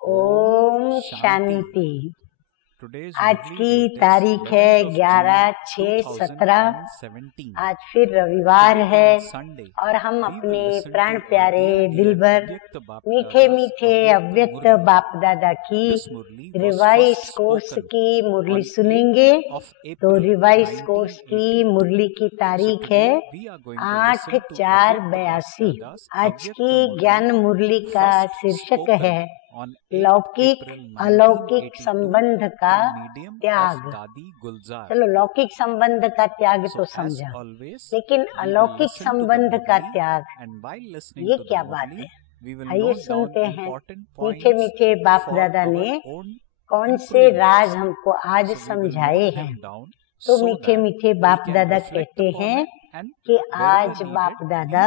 ओम शांति। आज की तारीख है 11/6/17। आज फिर रविवार है और हम अपने प्राण प्यारे दिलबर मीठे मीठे अव्यक्त बाप दादा की रिवाइज कोर्स की मुरली सुनेंगे। तो रिवाइज कोर्स की मुरली की तारीख है 8/4/82। आज की ज्ञान मुरली का शीर्षक है लौकिक अलौकिक संबंध का त्याग। चलो, लौकिक संबंध का त्याग तो समझा, लेकिन अलौकिक संबंध का त्याग ये क्या बात है? आइए सुनते हैं मीठे मीठे बाप दादा ने कौन से राज हमको आज समझाए हैं। तो मीठे मीठे बाप दादा कहते हैं कि आज बाप दादा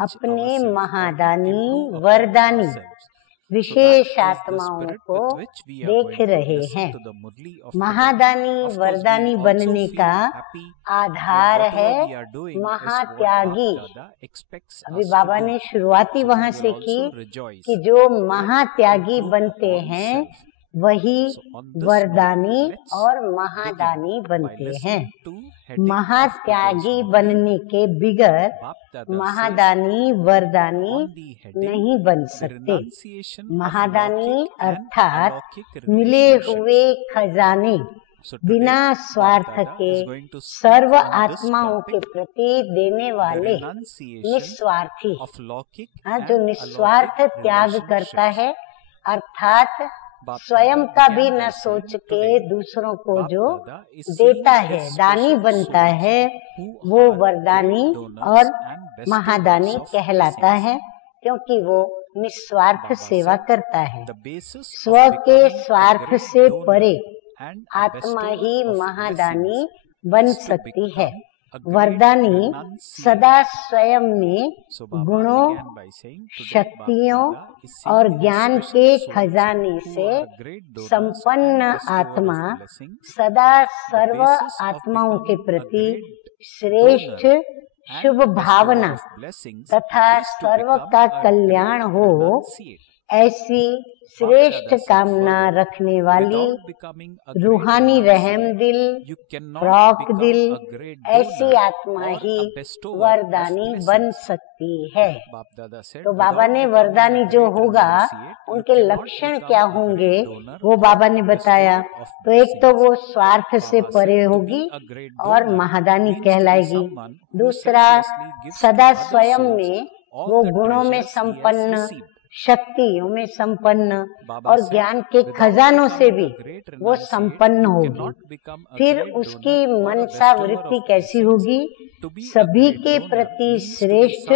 अपने महादानी वरदानी विशेष आत्माओं को देख रहे हैं। महादानी वरदानी बनने का आधार है महात्यागी। अभी बाबा ने शुरुआती वहां से की कि जो महात्यागी बनते हैं वही वरदानी और महादानी बनते हैं। महात्यागी बनने के बिगर महादानी वरदानी नहीं बन सकते। महादानी अर्थात मिले हुए खजाने बिना स्वार्थ के सर्व आत्माओं के प्रति देने वाले निस्वार्थी। जो निस्वार्थ त्याग करता है अर्थात स्वयं का भी न सोच के दूसरों को जो देता है, दानी बनता है, वो वरदानी और महादानी कहलाता है, क्योंकि वो निस्वार्थ सेवा करता है। स्व के स्वार्थ से परे आत्मा ही महादानी बन सकती है। वरदानी सदा स्वयं में गुणों, शक्तियों और ज्ञान के खजाने से संपन्न आत्मा सदा सर्व आत्माओं के प्रति श्रेष्ठ शुभ भावना तथा सर्व का कल्याण हो, ऐसी श्रेष्ठ कामना रखने वाली रूहानी रहम दिल, फ्रॉक दिल, ऐसी आत्मा ही वरदानी बन सकती है। तो बाबा ने वरदानी जो होगा उनके लक्षण क्या होंगे वो बाबा ने बताया। तो एक तो वो स्वार्थ से परे होगी और महादानी कहलाएगी। दूसरा, सदा स्वयं में वो गुणों में संपन्न, शक्तियों में संपन्न और ज्ञान के खजानों से भी वो संपन्न होगी। फिर उसकी मनसा वृत्ति कैसी होगी? सभी के प्रति श्रेष्ठ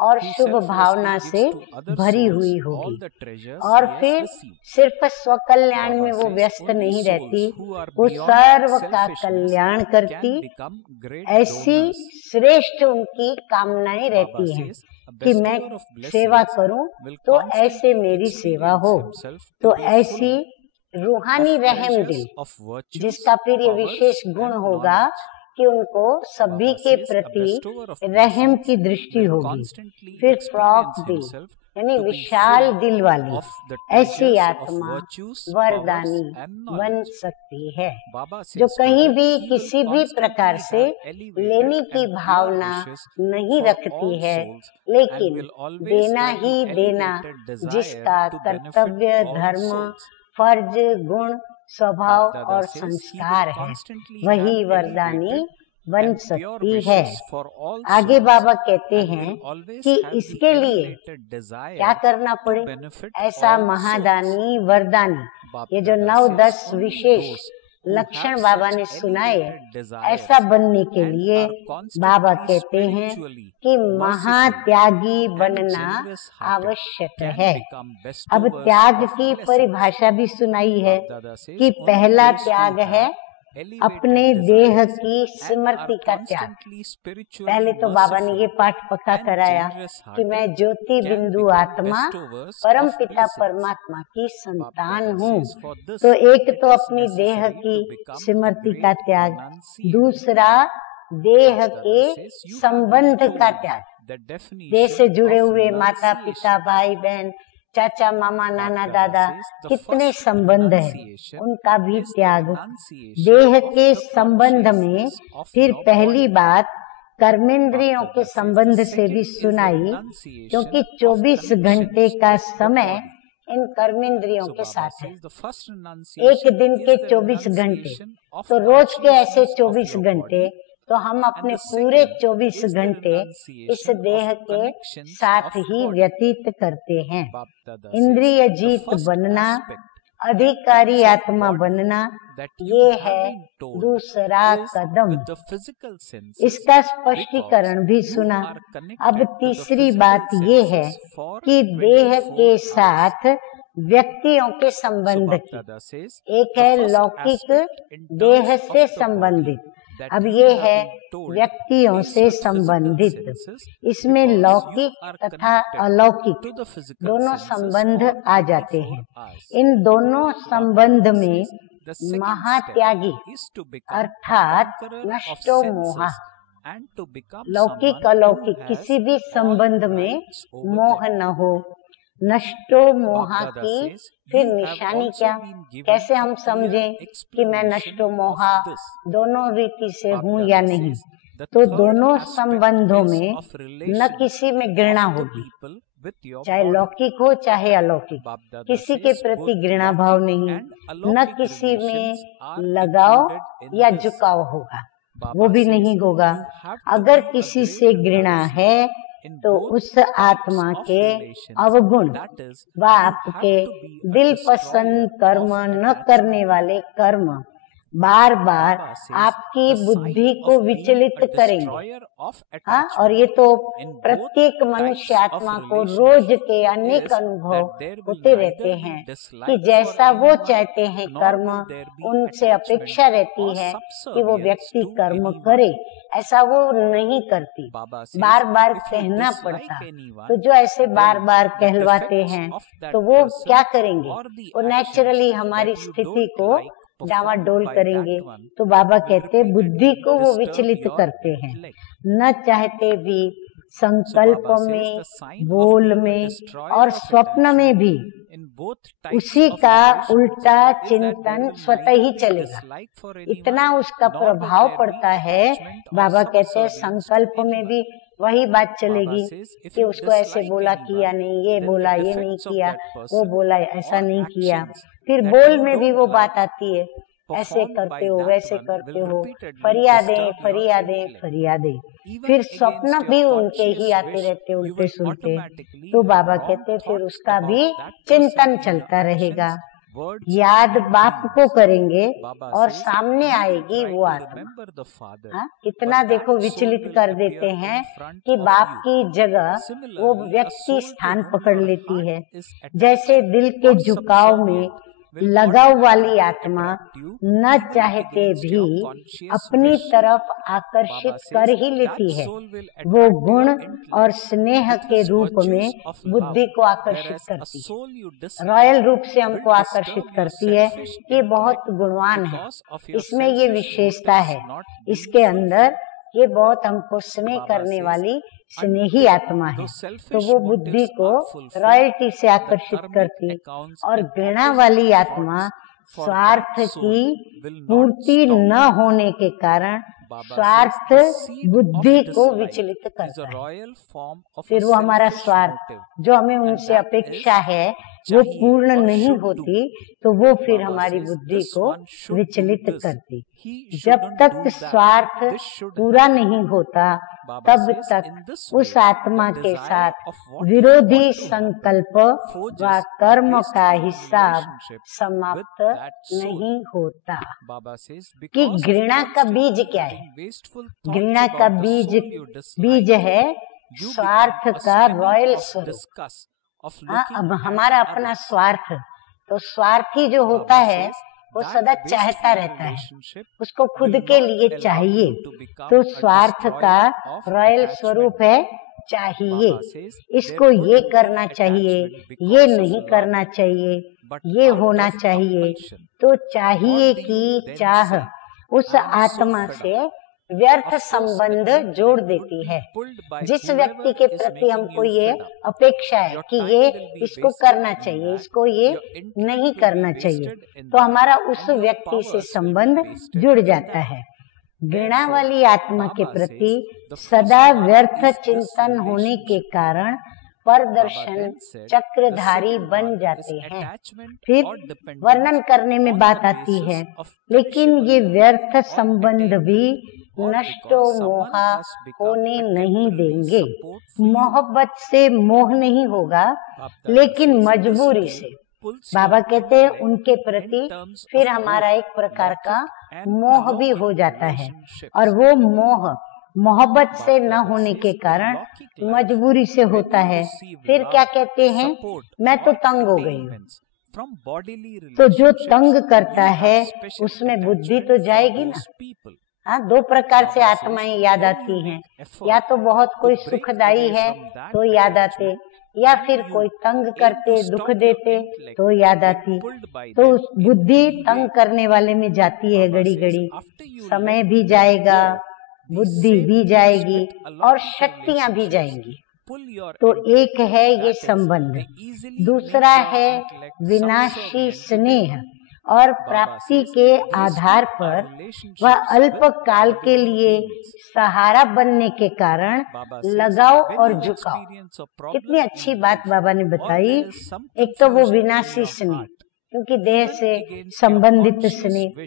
और शुभ भावना से भरी हुई होगी। और फिर सिर्फ स्व कल्याण में वो व्यस्त नहीं रहती, वो सर्व का कल्याण करती। ऐसी श्रेष्ठ उनकी कामनाएं रहती हैं कि मैं सेवा करूं तो ऐसे मेरी सेवा हो। तो ऐसी रूहानी रहम दिल, जिसका फिर ये विशेष गुण होगा कि उनको सभी के प्रति रहम की दृष्टि होगी। फिर फ्रॉक दिल यानी विशाल दिल वाली ऐसी आत्मा वरदानी बन सकती है, जो कहीं भी किसी भी प्रकार से लेने की भावना नहीं रखती है, लेकिन देना ही देना जिसका कर्तव्य, धर्म, फर्ज, गुण, स्वभाव और संस्कार है, वही वरदानी बन सकती है। आगे बाबा कहते हैं कि इसके लिए क्या करना पड़े? ऐसा महादानी वरदानी, ये जो 9-10 विशेष लक्षण बाबा ने सुनाए, ऐसा बनने के लिए बाबा कहते हैं कि महात्यागी बनना आवश्यक है। अब त्याग की परिभाषा भी सुनाई है कि पहला त्याग है अपने देह की स्मृति का त्याग। पहले तो बाबा ने ये पाठ पक्का कराया कि मैं ज्योति बिंदु आत्मा परम पिता परमात्मा की संतान हूँ। तो एक तो अपनी देह की स्मृति का त्याग, दूसरा देह के संबंध का त्याग। देह से जुड़े हुए माता पिता, भाई बहन, चाचा मामा नाना दादा कितने संबंध है उनका भी त्याग। देह के संबंध में फिर पहली बात कर्मेंद्रियों के संबंध से भी सुनाई, क्योंकि 24 घंटे का समय इन कर्मेंद्रियों के साथ है। एक दिन के 24 घंटे, तो रोज के ऐसे 24 घंटे, तो हम अपने पूरे 24 घंटे इस देह के साथ ही व्यतीत करते हैं। इंद्रिय जीत बनना, अधिकारी आत्मा बनना, ये है दूसरा कदम। इसका स्पष्टीकरण भी सुना। अब तीसरी बात ये है कि देह के साथ व्यक्तियों के संबंध की। एक है लौकिक देह से संबंधित, अब ये है व्यक्तियों से संबंधित। इसमें लौकिक तथा अलौकिक दोनों संबंध आ जाते हैं। इन दोनों संबंध में महात्यागी अर्थात नष्टो मोहा, लौकिक अलौकिक किसी भी संबंध में मोह न हो। नष्टो मोहा की फिर निशानी क्या, कैसे हम समझें कि मैं नष्टो मोहा दोनों रीति से हूँ या नहीं? तो दोनों संबंधों में न किसी में घृणा होगी, चाहे लौकिक हो चाहे अलौकिक, किसी के प्रति घृणा भाव नहीं, न किसी में लगाव या झुकाव होगा, वो भी नहीं होगा। अगर किसी से घृणा है तो उस आत्मा के अवगुण व आपके दिल पसंद कर्म न करने वाले कर्म बार बार आपकी बुद्धि को विचलित करेंगे। हाँ, और ये तो प्रत्येक मनुष्य आत्मा को रोज के अनेक अनुभव होते रहते हैं कि जैसा वो चाहते हैं कर्म, उनसे अपेक्षा रहती है कि वो व्यक्ति कर्म करे, ऐसा वो नहीं करती, बार बार कहना पड़ता। तो जो ऐसे बार बार कहलवाते हैं तो वो क्या करेंगे? वो नेचुरली हमारी स्थिति को डावाडोल करेंगे। तो बाबा कहते बुद्धि को वो विचलित करते हैं, न चाहते भी संकल्प में, बोल में और स्वप्न में भी उसी का उल्टा चिंतन स्वतः ही चलेगा। इतना उसका प्रभाव पड़ता है। बाबा कहते हैं संकल्प में भी वही बात चलेगी कि उसको ऐसे बोला किया नहीं, ये बोला ये नहीं किया, वो बोला ऐसा नहीं किया। फिर बोल में भी वो बात आती है, ऐसे करते हो वैसे करते हो, फरियादें फरियादें फरियादें। फिर स्वप्न भी उनके ही आते रहते उल्टे सुनते। तो बाबा कहते फिर उसका भी चिंतन चलता रहेगा। याद बाप को करेंगे और सामने आएगी वो आत्मा। इतना देखो विचलित कर देते हैं कि बाप की जगह वो व्यक्ति स्थान पकड़ लेती है। जैसे दिल के झुकाव में लगाव वाली आत्मा न चाहते भी अपनी तरफ आकर्षित कर ही लेती है। वो गुण और स्नेह के रूप में बुद्धि को आकर्षित करती है, रॉयल रूप से हमको आकर्षित करती है कि बहुत गुणवान है, इसमें ये विशेषता है, इसके अंदर ये बहुत हमको स्नेह करने वाली स्नेही आत्मा है। तो वो बुद्धि को रॉयल्टी से आकर्षित करती। और घृणा वाली आत्मा स्वार्थ की पूर्ति न होने के कारण स्वार्थ बुद्धि को विचलित करता है। फिर वो हमारा स्वार्थ जो हमें उनसे अपेक्षा है वो पूर्ण नहीं होती, तो वो फिर हमारी बुद्धि को विचलित करती। जब तक स्वार्थ पूरा नहीं होता तब तक उस आत्मा के साथ विरोधी संकल्प व कर्म का हिसाब समाप्त नहीं होता। कि घृणा का बीज क्या है? घृणा का बीज है स्वार्थ का रॉयल स्वरूप। अब हमारा अपना स्वार्थ, तो स्वार्थी जो होता है वो सदा चाहता रहता है, उसको खुद के लिए चाहिए। तो स्वार्थ का रॉयल स्वरूप है चाहिए, इसको ये करना चाहिए, ये नहीं करना चाहिए, ये होना चाहिए। तो चाहिए की चाह उस आत्मा से व्यर्थ संबंध जोड़ देती है। जिस व्यक्ति के प्रति हमको ये अपेक्षा है कि ये इसको करना चाहिए, इसको ये नहीं करना चाहिए, तो हमारा उस व्यक्ति से संबंध जुड़ जाता है। घृणा वाली आत्मा के प्रति सदा व्यर्थ चिंतन होने के कारण परदर्शन चक्रधारी बन जाते हैं। फिर वर्णन करने में बात आती है, लेकिन ये व्यर्थ संबंध भी नष्टो मोहा होने नहीं देंगे। मोहब्बत से मोह नहीं होगा, लेकिन मजबूरी से। बाबा कहते हैं उनके प्रति फिर हमारा एक प्रकार का मोह भी हो जाता है, और वो मोह मोहब्बत से न होने के कारण मजबूरी से होता है। फिर क्या कहते हैं, मैं तो तंग हो गई हूँ। तो जो तंग करता है उसमें बुद्धि तो जाएगी ना। हाँ, दो प्रकार से आत्माएं याद आती हैं, या तो बहुत कोई सुखदायी है तो याद आते, या फिर कोई तंग करते दुख देते तो याद आती। तो बुद्धि तंग करने वाले में जाती है घड़ी घड़ी, समय भी जाएगा, बुद्धि भी जाएगी और शक्तियां भी जाएंगी। तो एक है ये संबंध, दूसरा है विनाशी स्नेह, और प्राप्ति के आधार पर वह अल्प काल के लिए सहारा बनने के कारण लगाव और झुकाव। कितनी अच्छी बात बाबा ने बताई। एक तो वो विनाशी स्नेह, क्योंकि देह से संबंधित स्नेह।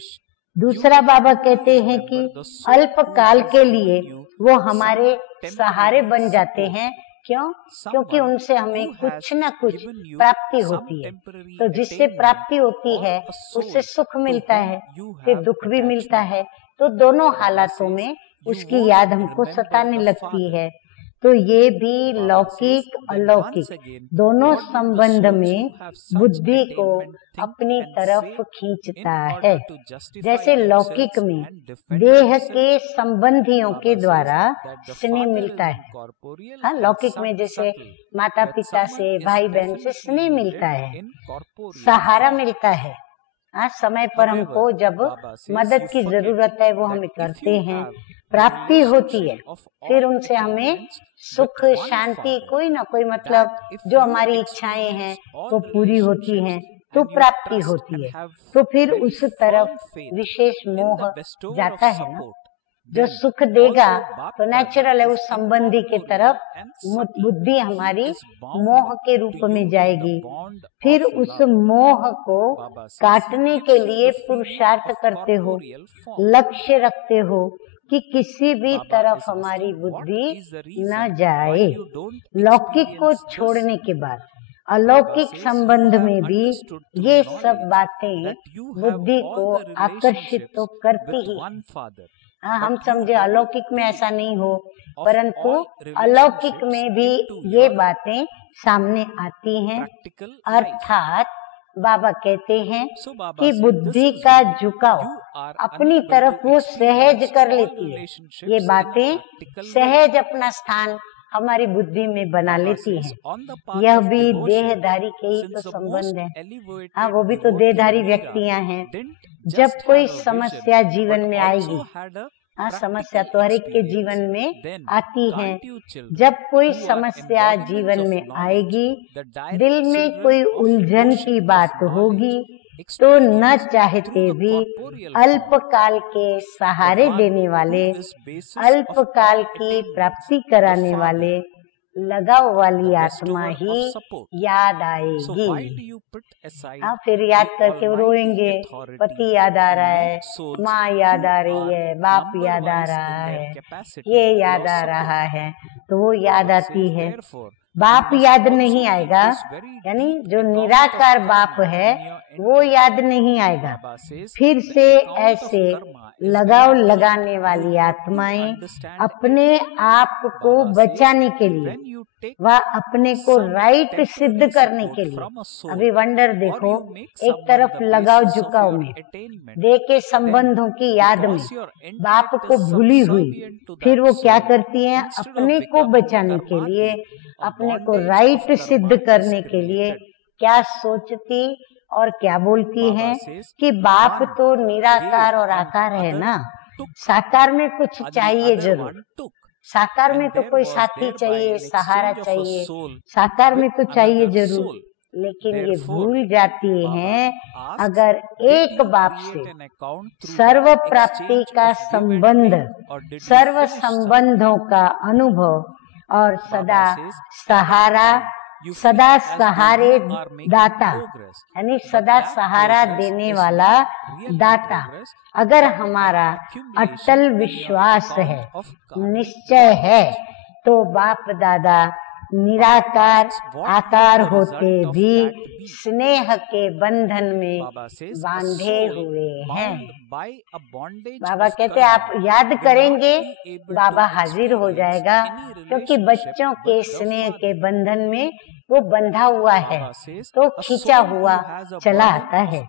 दूसरा बाबा कहते हैं कि अल्प काल के लिए वो हमारे सहारे बन जाते हैं। क्यों? क्योंकि उनसे हमें कुछ न कुछ प्राप्ति होती है। तो जिससे प्राप्ति होती है उससे सुख मिलता है, फिर दुख भी मिलता है। तो दोनों हालातों में उसकी याद हमको सताने लगती है। तो ये भी लौकिक अलौकिक दोनों संबंध में बुद्धि को अपनी तरफ खींचता है। जैसे लौकिक में देह के संबंधियों के द्वारा स्नेह मिलता है। हाँ, लौकिक में जैसे माता पिता से, भाई बहन से स्नेह मिलता है, सहारा मिलता है। हाँ, समय पर हमको जब मदद की जरूरत है वो हमें करते हैं, प्राप्ति होती है, फिर उनसे हमें सुख शांति कोई ना कोई मतलब जो हमारी इच्छाएं हैं वो पूरी होती हैं, तो प्राप्ति होती है। तो फिर उस तरफ विशेष मोह जाता है ना। जो सुख देगा तो नेचुरल है उस संबंधी के तरफ बुद्धि हमारी मोह के रूप में जाएगी। फिर उस मोह को काटने के लिए पुरुषार्थ करते हो, लक्ष्य रखते हो कि किसी भी तरफ हमारी बुद्धि न जाए। लौकिक को छोड़ने के बाद अलौकिक संबंध में भी ये सब बातें बुद्धि को आकर्षित तो करती ही। हाँ, हम समझे अलौकिक में ऐसा नहीं हो, परंतु अलौकिक में भी ये बातें सामने आती हैं। अर्थात बाबा कहते हैं कि बुद्धि का झुकाव अपनी तरफ वो सहज कर लेती है। ये बातें सहज अपना स्थान हमारी बुद्धि में बना लेती है। यह भी देहधारी के ही तो संबंध है। हाँ, वो भी तो देहधारी व्यक्तियां हैं। जब कोई समस्या जीवन में आएगी, हाँ, समस्या तो हर एक के जीवन में आती है। जब कोई समस्या जीवन में आएगी, दिल में कोई उलझन की बात होगी, तो न चाहते भी अल्पकाल के सहारे देने वाले, अल्पकाल की प्राप्ति कराने वाले, लगाव वाली आत्मा ही याद आएगी। हाँ, फिर याद करके वो रोएंगे, पति याद आ रहा है, माँ याद आ रही है, बाप याद आ रहा है, ये याद आ रहा है, तो वो याद आती है। बाप याद नहीं आएगा, यानी जो निराकार बाप है वो याद नहीं आएगा। फिर से ऐसे लगाव लगाने वाली आत्माएं अपने आप को बचाने के लिए व अपने को राइट सिद्ध करने के लिए, अभी वंडर देखो, एक तरफ लगाव झुकाव में, देह के संबंधों की याद में बाप को भूली हुई, फिर वो क्या करती हैं, अपने को बचाने के लिए, अपने को राइट सिद्ध करने के लिए क्या सोचती और क्या बोलती हैं कि बाप तो निराकार और आकार है ना, साकार में कुछ चाहिए जरूर, साकार में तो कोई साथी चाहिए, सहारा चाहिए, साकार में तो चाहिए जरूर, लेकिन ये भूल जाती हैं अगर एक बाप से सर्व प्राप्ति का संबंध, सर्व संबंधों का अनुभव और सदा सहारा, सदा सहारे दाता, यानी सदा सहारा देने वाला दाता, अगर हमारा अटल विश्वास है, निश्चय है, तो बाप दादा निराकार आकार होते भी स्नेह के बंधन में बांधे हुए हैं। बाबा कहते आप याद करेंगे, बाबा हाजिर हो जाएगा, क्योंकि बच्चों के स्नेह के बंधन में वो बंधा हुआ है तो खींचा हुआ चला आता है।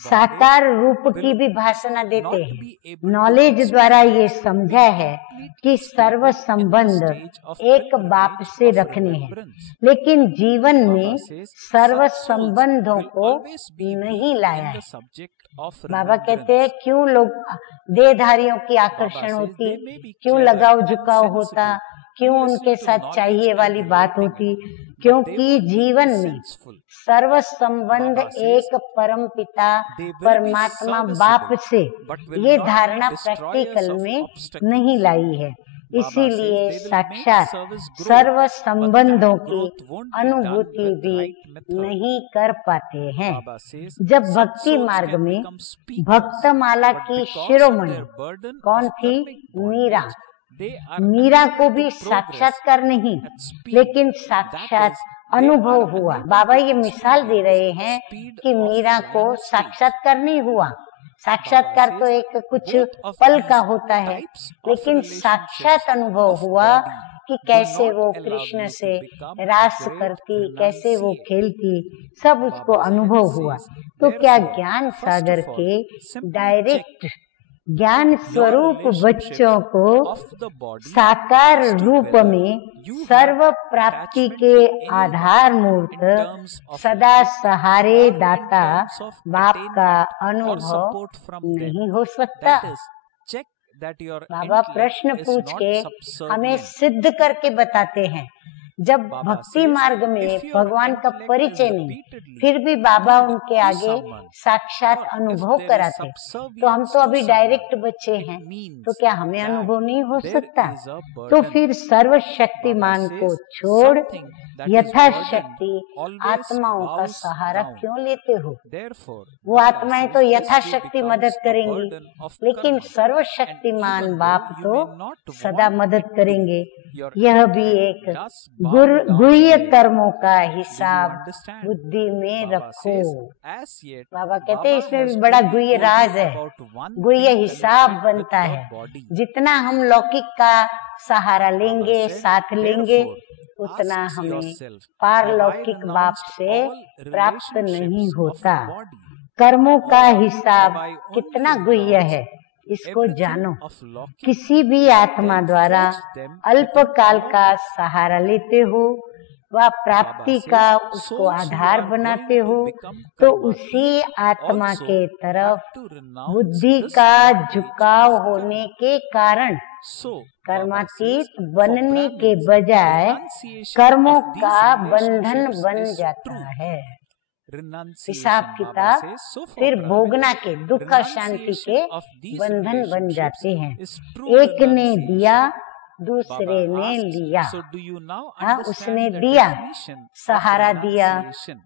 साकार रूप की भी भाषणा देते हैं। नॉलेज द्वारा ये समझा है कि सर्व संबंध एक बाप से रखने हैं, लेकिन जीवन में सर्व संबंधों को नहीं लाया है। बाबा कहते हैं क्यों लोग देहधारियों की आकर्षण होती, क्यों लगाव झुकाव होता, क्यों उनके साथ चाहिए वाली बात होती, क्योंकि जीवन में सर्व संबंध एक परम पिता परमात्मा बाप से ये धारणा प्रैक्टिकल में नहीं लाई है। इसीलिए साक्षात सर्व संबंधों की अनुभूति भी नहीं कर पाते हैं। जब भक्ति मार्ग में भक्तमाला की शिरोमणि कौन थी? मीरा। मीरा को भी साक्षात्कार नहीं, लेकिन साक्षात अनुभव हुआ। बाबा ये मिसाल दे रहे हैं कि मीरा को साक्षात्कार नहीं हुआ। साक्षात्कार तो एक कुछ पल का होता है, लेकिन साक्षात अनुभव हुआ कि कैसे वो कृष्ण से रास करती, कैसे वो खेलती, सब उसको अनुभव हुआ। तो क्या ज्ञान सागर के डायरेक्ट ज्ञान स्वरूप बच्चों को साकार रूप में सर्व प्राप्ति के आधार मूर्त सदा सहारे दाता बाप का अनुभव नहीं हो सकता? बाबा प्रश्न पूछ के हमें सिद्ध करके बताते हैं। जब भक्ति मार्ग में भगवान का परिचय नहीं, फिर भी बाबा उनके आगे साक्षात अनुभव कराते, तो हम तो अभी डायरेक्ट बच्चे हैं, तो क्या हमें अनुभव नहीं हो सकता? तो फिर सर्वशक्तिमान को छोड़ यथाशक्ति आत्माओं का सहारा क्यों लेते हो? वो आत्माएं तो यथाशक्ति मदद करेंगी, लेकिन सर्वशक्तिमान बाप तो सदा मदद करेंगे। यह भी एक गुह्य कर्मों का हिसाब बुद्धि में रखो। बाबा कहते हैं इसमें भी बड़ा गुह्य राज है, गुह्य हिसाब बनता है। जितना हम लौकिक का सहारा लेंगे, साथ लेंगे, उतना हमें पारलौकिक बाप से प्राप्त नहीं होता। कर्मों का हिसाब कितना गुह्य है, इसको जानो। किसी भी आत्मा द्वारा अल्पकाल का सहारा लेते हो, वह प्राप्ति का उसको आधार बनाते हो, तो उसी आत्मा के तरफ बुद्धि का झुकाव होने के कारण कर्मातीत बनने के बजाय कर्मों का बंधन बन जाता है। हिसाब किताब फिर भोगना के, दुख शांति के बंधन बन जाते हैं। एक ने दिया, दूसरे ने लिया। हाँ, उसने दिया, सहारा दिया,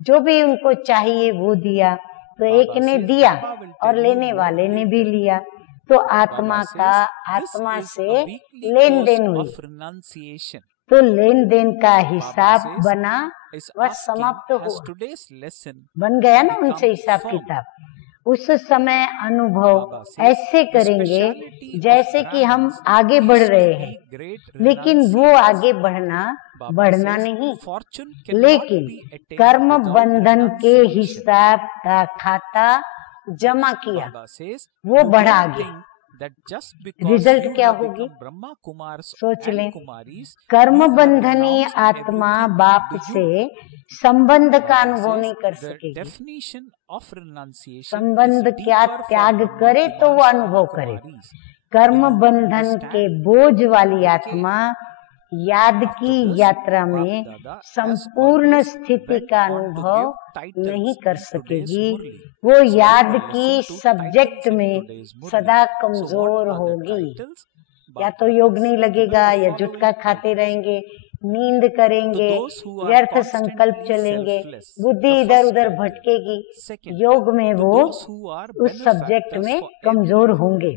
जो भी उनको चाहिए वो दिया। तो एक ने दिया और लेने वाले ने भी लिया, तो आत्मा का आत्मा से लेन देन हुई। तो लेन देन का हिसाब बना, वह समाप्त हुआ, बन गया ना उनसे हिसाब किताब। उस समय अनुभव ऐसे करेंगे जैसे कि हम आगे बढ़ रहे हैं, लेकिन वो आगे बढ़ना नहीं, लेकिन कर्म बंधन के हिसाब का खाता जमा किया, वो बढ़ा आगे। रिजल्ट क्या होगी? सोच लें। कर्म बंधनी आत्मा बाप से संबंध का अनुभव नहीं कर सकेगी। संबंध क्या त्याग करे तो वो अनुभव करे। कर्म बंधन के बोझ वाली आत्मा याद की यात्रा में संपूर्ण स्थिति का अनुभव नहीं कर सकेगी। वो याद की सब्जेक्ट में सदा कमजोर होगी। या तो योग नहीं लगेगा, या जुटका खाते रहेंगे, नींद करेंगे, व्यर्थ संकल्प चलेंगे, बुद्धि इधर उधर भटकेगी। योग में वो उस सब्जेक्ट में कमजोर होंगे।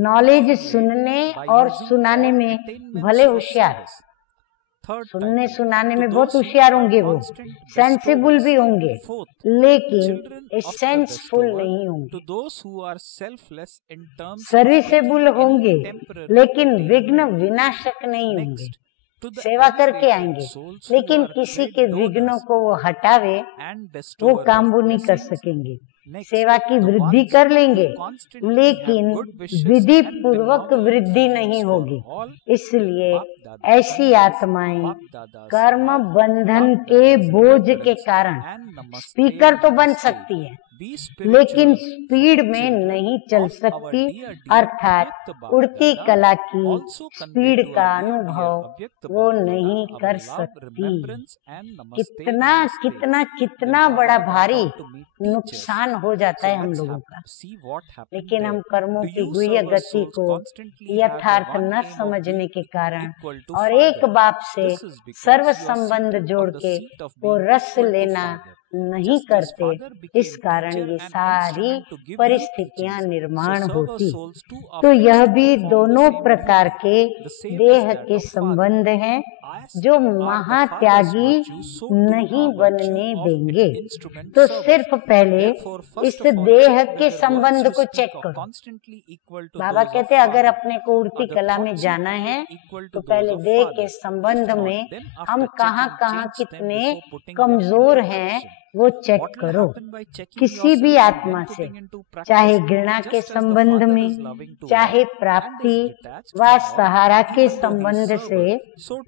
नॉलेज सुनने और सुनाने में भले होशियार, सुनने सुनाने में बहुत होशियार होंगे, वो सेंसिबल भी होंगे, लेकिन एसेंसफुल नहीं होंगे। सर्विसेबल होंगे, लेकिन विघ्न विनाशक नहीं होंगे। सेवा करके आएंगे, लेकिन किसी के विघ्नों को वो हटावे, वो काम वो नहीं कर सकेंगे। सेवा की वृद्धि कर लेंगे, लेकिन विधि पूर्वक वृद्धि नहीं होगी। इसलिए ऐसी आत्माएं कर्म बंधन के बोझ के कारण स्पीकर तो बन सकती है, लेकिन स्पीड में नहीं चल सकती, अर्थात उड़ती कला की स्पीड का अनुभव वो नहीं कर सकती। कितना कितना कितना बड़ा भारी नुकसान हो जाता है हम लोगों का। लेकिन हम कर्मों की गुह्य गति को यथार्थ न समझने के कारण और एक बाप से सर्व संबंध जोड़ के वो रस लेना नहीं करते, इस कारण ये सारी परिस्थितियां निर्माण होती। तो यह भी दोनों प्रकार के देह के संबंध हैं जो महात्यागी नहीं बनने देंगे। तो सिर्फ पहले इस देह के संबंध को चेक करो। बाबा कहते हैं अगर अपने को उड़ती कला में जाना है तो पहले देह के संबंध में हम कहाँ कहाँ कितने कमजोर हैं वो चेक करो। किसी भी आत्मा से, चाहे घृणा के संबंध में, चाहे प्राप्ति व सहारा के संबंध से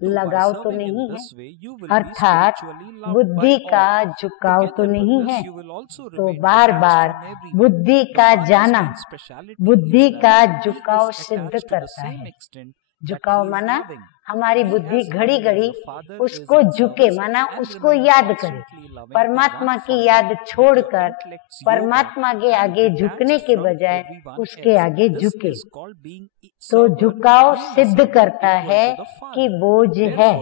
लगाव तो नहीं है, अर्थात बुद्धि का झुकाव तो नहीं है। तो बार बार बुद्धि का जाना बुद्धि का झुकाव सिद्ध करता है। झुकाव माना हमारी बुद्धि घड़ी घड़ी उसको झुके, माना उसको याद करे, परमात्मा की याद छोड़कर परमात्मा के आगे झुकने के बजाय उसके आगे झुके। तो झुकाव सिद्ध करता है कि बोझ है,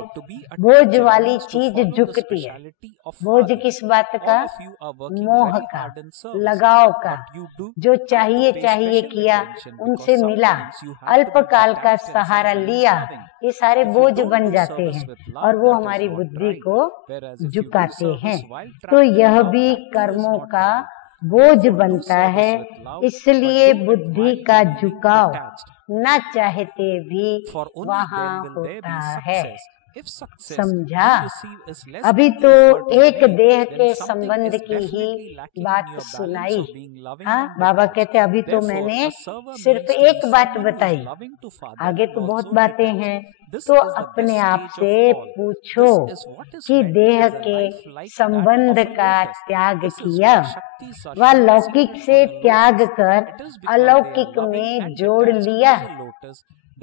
बोझ वाली चीज झुकती है। बोझ किस बात का? मोह का, लगाव का। जो चाहिए चाहिए किया, उनसे मिला, अल्पकाल का सहारा लिया, ये सारे बोझ बन जाते हैं और वो हमारी बुद्धि को झुकाते हैं। तो यह भी कर्मों का बोझ बनता है। इसलिए बुद्धि का झुकाव न चाहते भी वहाँ होता है। समझा? अभी तो एक देह के संबंध की ही बात सुनाई। हाँ, बाबा कहते अभी तो मैंने सिर्फ एक बात बताई, आगे तो बहुत बातें हैं। तो अपने आप से पूछो कि देह के संबंध का त्याग किया व लौकिक से त्याग कर अलौकिक में जोड़ लिया।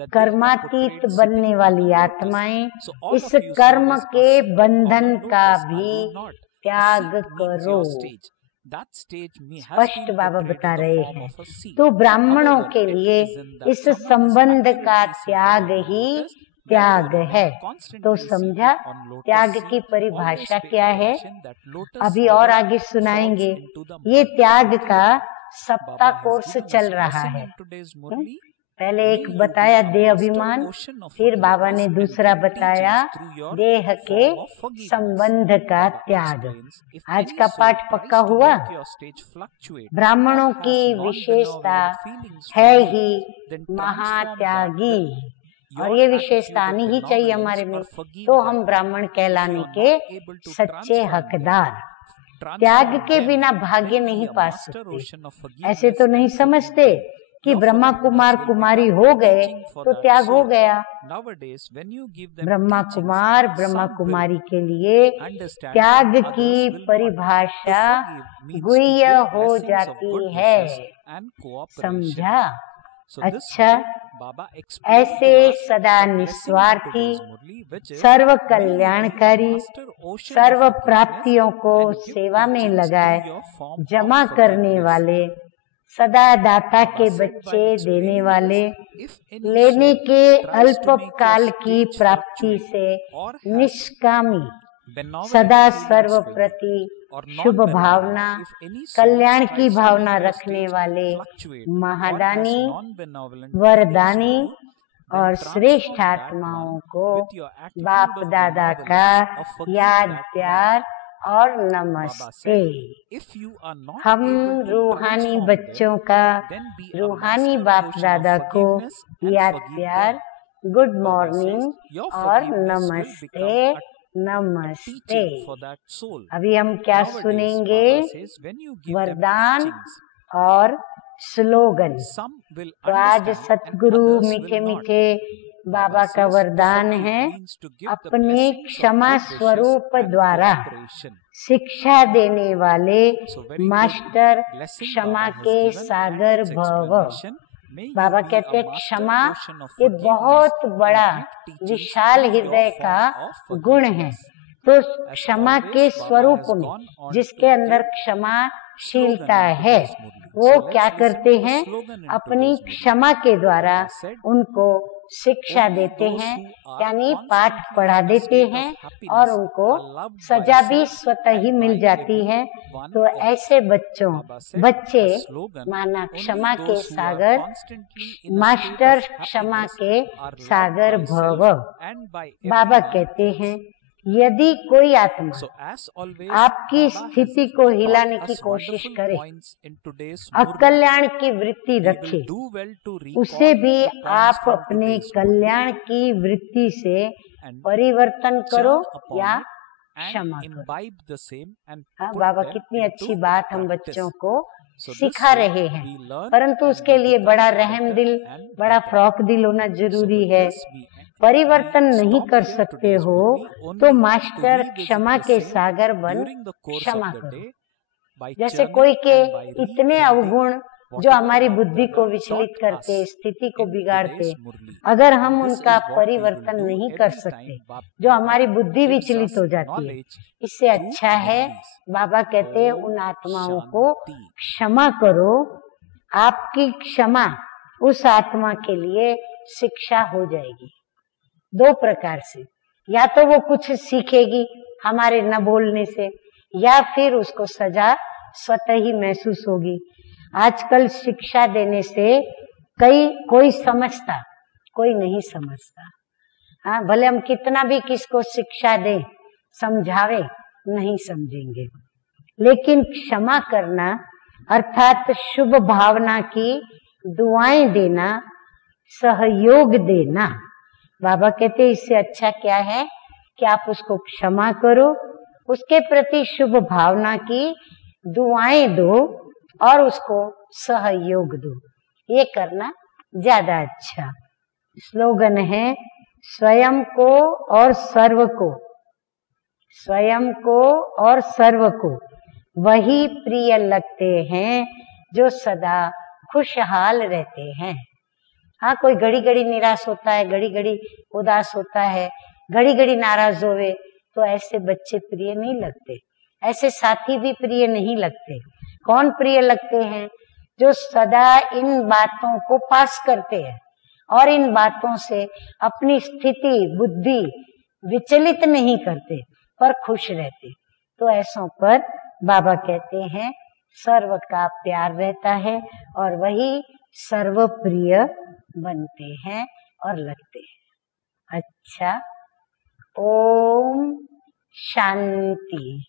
कर्मातीत बनने वाली आत्माएं इस कर्म के बंधन का भी त्याग करो। स्पष्ट बाबा बता रहे हैं। तो ब्राह्मणों के लिए इस संबंध का त्याग ही त्याग है। तो समझा त्याग की परिभाषा क्या है? अभी और आगे सुनाएंगे। ये त्याग का सप्ताह कोर्स चल रहा है। पहले एक बताया देह अभिमान, फिर बाबा ने दूसरा बताया देह के संबंध का त्याग। आज का पाठ पक्का हुआ। ब्राह्मणों की विशेषता है ही महात्यागी, और ये विशेषता आनी ही चाहिए हमारे में, तो हम ब्राह्मण कहलाने के सच्चे हकदार। त्याग के बिना भाग्य नहीं पा सकते। ऐसे तो नहीं समझते कि ब्रह्मा कुमार कुमारी हो गए तो त्याग हो गया। ब्रह्मा कुमार ब्रह्मा कुमारी के लिए त्याग की परिभाषा गुह्य हो जाती है। समझा? अच्छा, ऐसे सदा निस्वार्थी, सर्व कल्याणकारी, सर्व प्राप्तियों को सेवा में लगाए जमा करने वाले, सदा दाता के बच्चे देने वाले, लेने के अल्प काल की प्राप्ति से निष्कामी, सदा सर्व प्रति शुभ भावना, कल्याण की भावना रखने वाले, महादानी, वरदानी और श्रेष्ठ आत्माओं को बाप दादा का याद, प्यार और नमस्ते। हम रूहानी बच्चों का रूहानी बाप दादा को याद, प्यार, गुड मॉर्निंग और नमस्ते नमस्ते। अभी हम क्या सुनेंगे? वरदान और स्लोगन। तो आज सतगुरु मीठे मीठे बाबा का वरदान है, अपने क्षमा स्वरूप द्वारा शिक्षा देने वाले मास्टर क्षमा के सागर भव। बाबा कहते हैं क्षमा ये बहुत बड़ा विशाल हृदय का गुण है। तो क्षमा के स्वरूप में जिसके अंदर क्षमाशीलता है, वो क्या करते हैं? अपनी क्षमा के द्वारा उनको शिक्षा देते हैं, यानी पाठ पढ़ा देते हैं और उनको सजा भी स्वतः ही मिल जाती है। तो ऐसे बच्चे माना क्षमा के सागर, मास्टर क्षमा के सागर भव। बाबा कहते हैं यदि कोई आत्मा आपकी स्थिति को हिलाने की कोशिश करे, अकल्याण की वृत्ति रखे, उसे भी आप अपने कल्याण की वृत्ति से परिवर्तन करो या क्षमा करो। हाँ, बाबा कितनी अच्छी बात हम बच्चों को सिखा रहे हैं, परंतु उसके लिए बड़ा रहम दिल, बड़ा फ्रॉक दिल होना जरूरी है। परिवर्तन नहीं कर सकते हो तो मास्टर क्षमा के सागर बन क्षमा करो। जैसे कोई के इतने अवगुण जो हमारी बुद्धि को विचलित करते, स्थिति को बिगाड़ते, अगर हम उनका परिवर्तन नहीं कर सकते, जो हमारी बुद्धि विचलित हो जाती है, इससे अच्छा है बाबा कहते हैं उन आत्माओं को क्षमा करो। आपकी क्षमा उस आत्मा के लिए शिक्षा हो जाएगी दो प्रकार से। या तो वो कुछ सीखेगी हमारे न बोलने से, या फिर उसको सजा स्वतः ही महसूस होगी। आजकल शिक्षा देने से कोई समझता, कोई नहीं समझता। हाँ, भले हम कितना भी किसको शिक्षा दें, समझावे, नहीं समझेंगे। लेकिन क्षमा करना अर्थात शुभ भावना की दुआएं देना, सहयोग देना, बाबा कहते हैं इससे अच्छा क्या है कि आप उसको क्षमा करो, उसके प्रति शुभ भावना की दुआएं दो और उसको सहयोग दो। ये करना ज्यादा अच्छा। स्लोगन है स्वयं को और सर्व को, स्वयं को और सर्व को वही प्रिय लगते हैं जो सदा खुशहाल रहते हैं। हाँ, कोई घड़ी घड़ी निराश होता है, घड़ी घड़ी उदास होता है, घड़ी घड़ी नाराज होवे, तो ऐसे बच्चे प्रिय नहीं लगते, ऐसे साथी भी प्रिय नहीं लगते। कौन प्रिय लगते हैं? जो सदा इन बातों को पास करते हैं और इन बातों से अपनी स्थिति बुद्धि विचलित नहीं करते पर खुश रहते। तो ऐसों पर बाबा कहते हैं सर्व का प्यार रहता है और वही सर्व प्रिय बनते हैं और लगते हैं। अच्छा, ओम शांति।